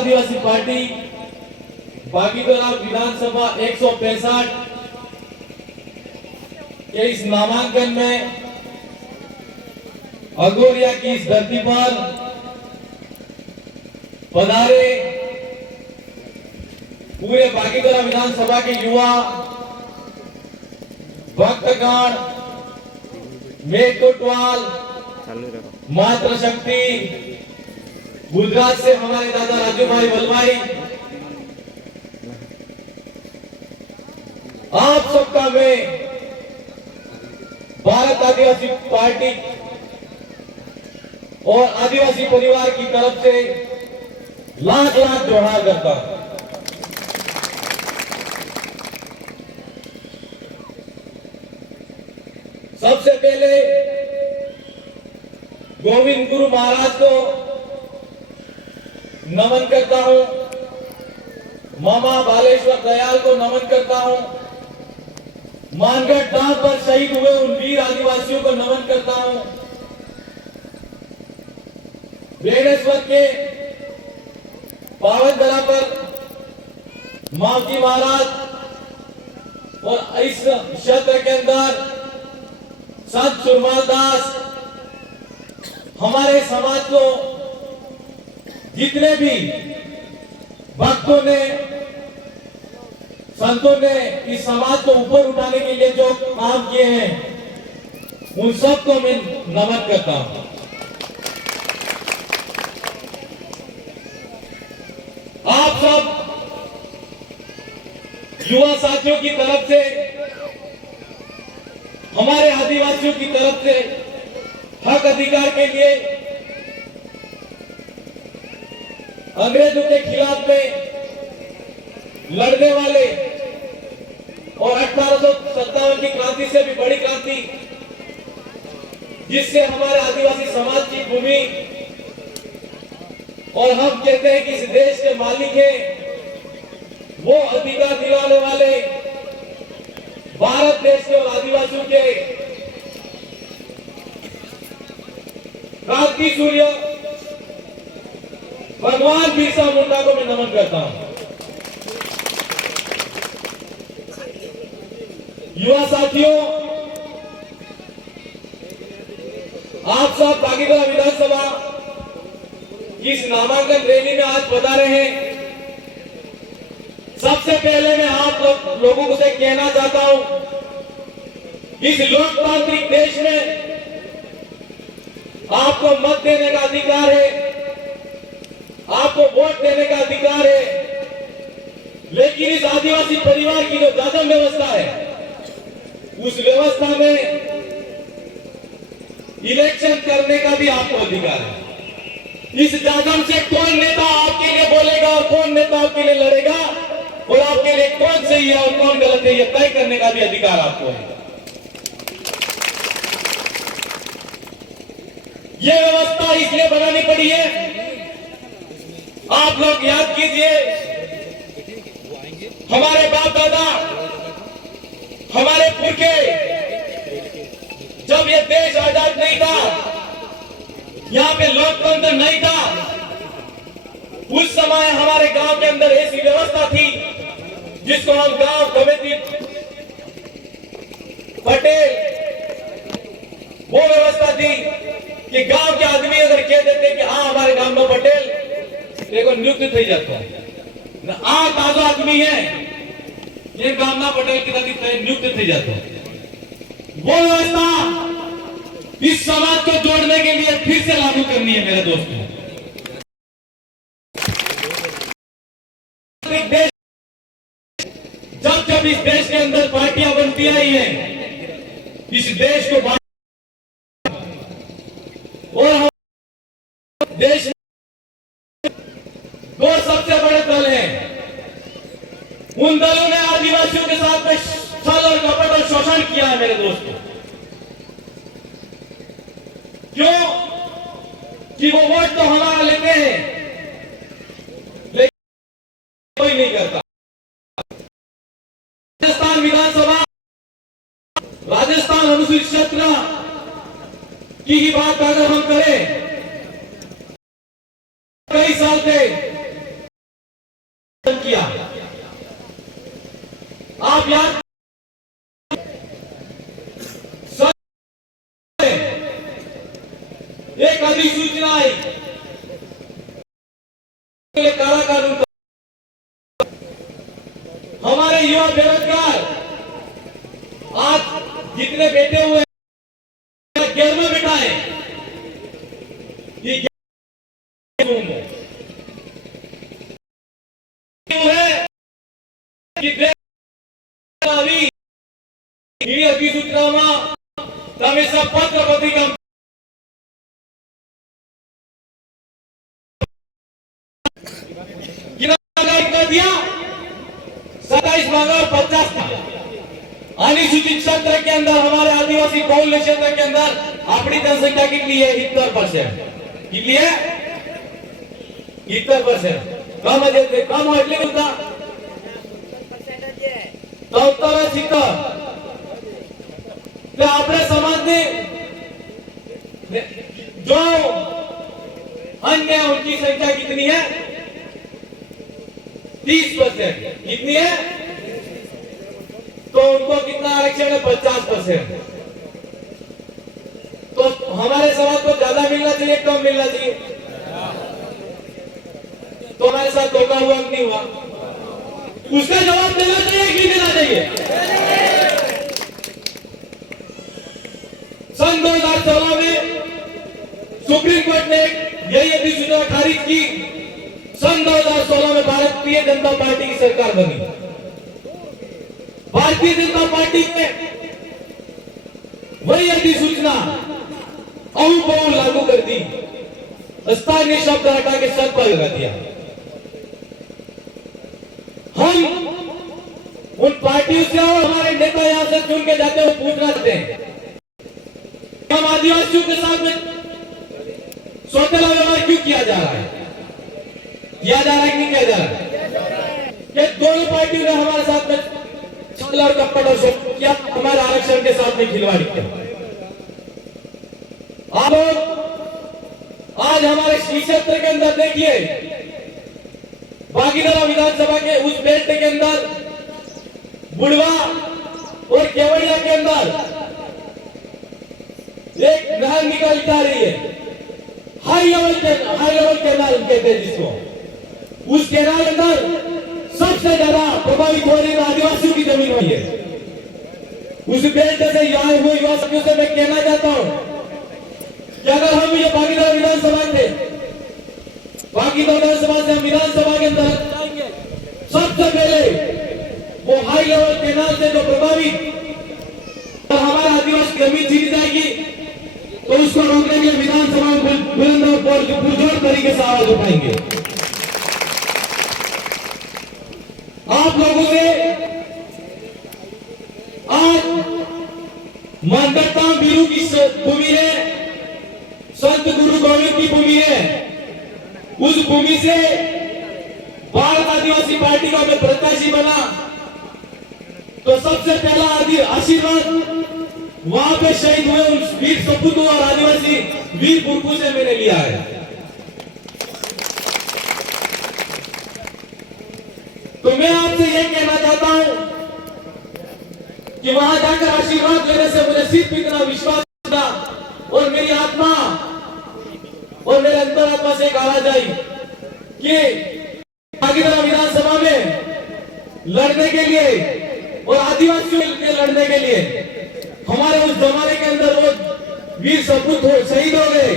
आदिवासी party Bagidora विधानसभा 165 के इस नामांकन में अघोरिया की इस धरती पर पधारे पूरे बागीदोरा विधानसभा के युवा भक्तगण, मेघकोटवाल, मातृशक्ति, गुजरात से हमारे दादा राजू भाई वलभाई, आप सबका मैं भारत आदिवासी पार्टी और आदिवासी परिवार की तरफ से लाख लाख जोहार करता हूं। सबसे पहले गोविंद गुरु महाराज को नमन करता हूं, मामा बालेश्वर दयाल को नमन करता हूं, मानगढ़ डांग पर शहीद हुए उन वीर आदिवासियों को नमन करता हूं, बेणेश्वर के पावन धरा पर मावजी महाराज और इस क्षेत्र के अंदर संत सुरमाल दास, हमारे समाज को जितने भी भक्तों ने, संतों ने इस समाज को ऊपर उठाने के लिए जो काम किए हैं, उन सबको मैं नमन करता हूं। आप सब युवा साथियों की तरफ से, हमारे आदिवासियों की तरफ से हक अधिकार के लिए अंग्रेजों के खिलाफ में लड़ने वाले और 1857 की क्रांति से भी बड़ी क्रांति, जिससे हमारे आदिवासी समाज की भूमि और हम कहते हैं कि इस देश के मालिक हैं, वो अधिकार दिलाने वाले भारत देश के और आदिवासियों के क्रांति सूर्य भगवान बिरसा मुंडा को मैं नमन करता हूं। युवा साथियों, आप सब बागीदोरा विधानसभा इस नामांकन रैली में आज पधारे हैं। सबसे पहले मैं आप लोगों से कहना चाहता हूं, इस लोकतांत्रिक देश में आपको मत देने का अधिकार है, आपको वोट देने का अधिकार है, लेकिन इस आदिवासी परिवार की जो जाजम व्यवस्था है, उस व्यवस्था में इलेक्शन करने का भी आपको अधिकार है। इस जाजम से कौन नेता आपके लिए बोलेगा और कौन नेता आपके लिए लड़ेगा और आपके लिए कौन सही है और कौन गलत है, यह तय करने का भी अधिकार आपको है। यह व्यवस्था इसलिए बनानी पड़ी है, आप लोग याद कीजिए, हमारे बाप दादा, हमारे पुरखे, जब यह देश आजाद नहीं था, यहां पे लोकतंत्र नहीं था, उस समय हमारे गांव के अंदर ऐसी व्यवस्था थी जिसको हम गांव कमेटी पटेल, वो व्यवस्था थी कि गांव के आदमी अगर कह देते कि हाँ हमारे गांव में पटेल देखो नियुक्त થઈ જતો ને આ તાજો આદમી है ये गामना पटेल की तरह नियुक्त થઈ जाता। वो व्यवस्था इस समाज को जोड़ने के लिए फिर से लागू करनी है मेरे दोस्तों। जब जब इस देश के अंदर पार्टियां बनती आई हैं, इस देश को और देश दो सबसे बड़े दल हैं, उन दलों ने आदिवासियों के साथ में छल और कपट और शोषण किया है मेरे दोस्तों। क्यों? कि वो वोट तो हमारा लेते हैं लेकिन कोई नहीं करता। राजस्थान विधानसभा, राजस्थान अनुसूचित क्षेत्र की ही बात अगर हम करें, कई साल से किया। आप याद एक अधिसूचना आई काला कानून, हमारे युवा बेरोजगार आज जितने बैठे हुए जेल में बिठाए, ये है कि अधिसूचनाમાં તમે પત્ર પત્રિકા कितना दिया 27 मांगा और 50 था। अनुसूचित क्षेत्र के अंदर हमारे आदिवासी बहुल क्षेत्र के अंदर अपनी जनसंख्या कितनी है? 70%। कितनी है? 70%। कम है, कम है, એટલે બધા 70 तो अपने समाज ने जो अन्य उनकी संख्या कितनी है? 30%। कितनी है? तो उनको कितना आरक्षण है? 50%। तो हमारे समाज को ज्यादा मिलना चाहिए, कम मिलना चाहिए? तो हमारे साथ धोखा हुआ कि नहीं हुआ? उसका जवाब देना चाहिए कि देना चाहिए? सन 2016 में सुप्रीम कोर्ट ने यही अधिसूचना खारिज की। सन 2016 में भारतीय जनता पार्टी की सरकार बनी। भारतीय जनता पार्टी ने वही अधिसूचना बहु लागू कर दी, स्थानीय शब्द हटा के शब्द पर लगा दिया। हम उन पार्टियों से और हमारे नेता यहां से चुन के जाते हुए पूछना चाहते हैं, हम आदिवासियों के साथ में सौतेला व्यवहार क्यों किया जा रहा है? किया जा रहा है कि नहीं किया जा रहा है? ये दोनों पार्टियों ने हमारे साथ में छल और कपट और शोषण किया, हमारे आरक्षण के साथ में खिलवाड़ किया। आप आज हमारे श्री क्षेत्र के अंदर देखिए, बागीदरा विधानसभा के उस बेल्ट के अंदर बुढ़वा और केवड़िया के अंदर एक नहर निकल जा रही है, हाई लेवल कैनाल कहते हैं जिसको। उस कैनाल के अंदर सबसे ज्यादा प्रभावित हो रही आदिवासियों की जमीन हुई है। उस बेल्ट से यहाँ हुए युवा साथियों से मैं कहना चाहता हूँ कि अगर हम ये बागीदरा विधानसभा थे, बागीदरा विधानसभा से हम विधानसभा के अंदर जाएंगे, सबसे पहले वो हाई लेवल कैनाल से जो प्रभावित और हमारा आदिवासी जमीन छीनी जाएगी, तो उसको रोकने के लिए विधानसभा में बुलंद और पुरजोर तरीके से आवाज उठाएंगे। आप लोगों से आज मानवता वीरों की भूमि है, संत गुरु गोविंद की भूमि है। उस भूमि से भारत आदिवासी पार्टी का मैं प्रत्याशी बना, तो सबसे पहला आशीर्वाद वहां पे शहीद हुए उन वीर सपूतों और आदिवासी वीर पुरखों से मैंने लिया है। तो मैं आपसे यह कहना चाहता हूं कि वहां जाकर आशीर्वाद लेने से मुझे सिर्फ इतना विश्वास था और मेरी आत्मा और मेरे अंतरात्मा से एक आवाज आई कि बागीदरा विधानसभा में लड़ने के लिए और आदिवासियों के लिए लड़ने के लिए हमारे उस जमाने के अंदर वो वीर सपूत शहीद हो गए,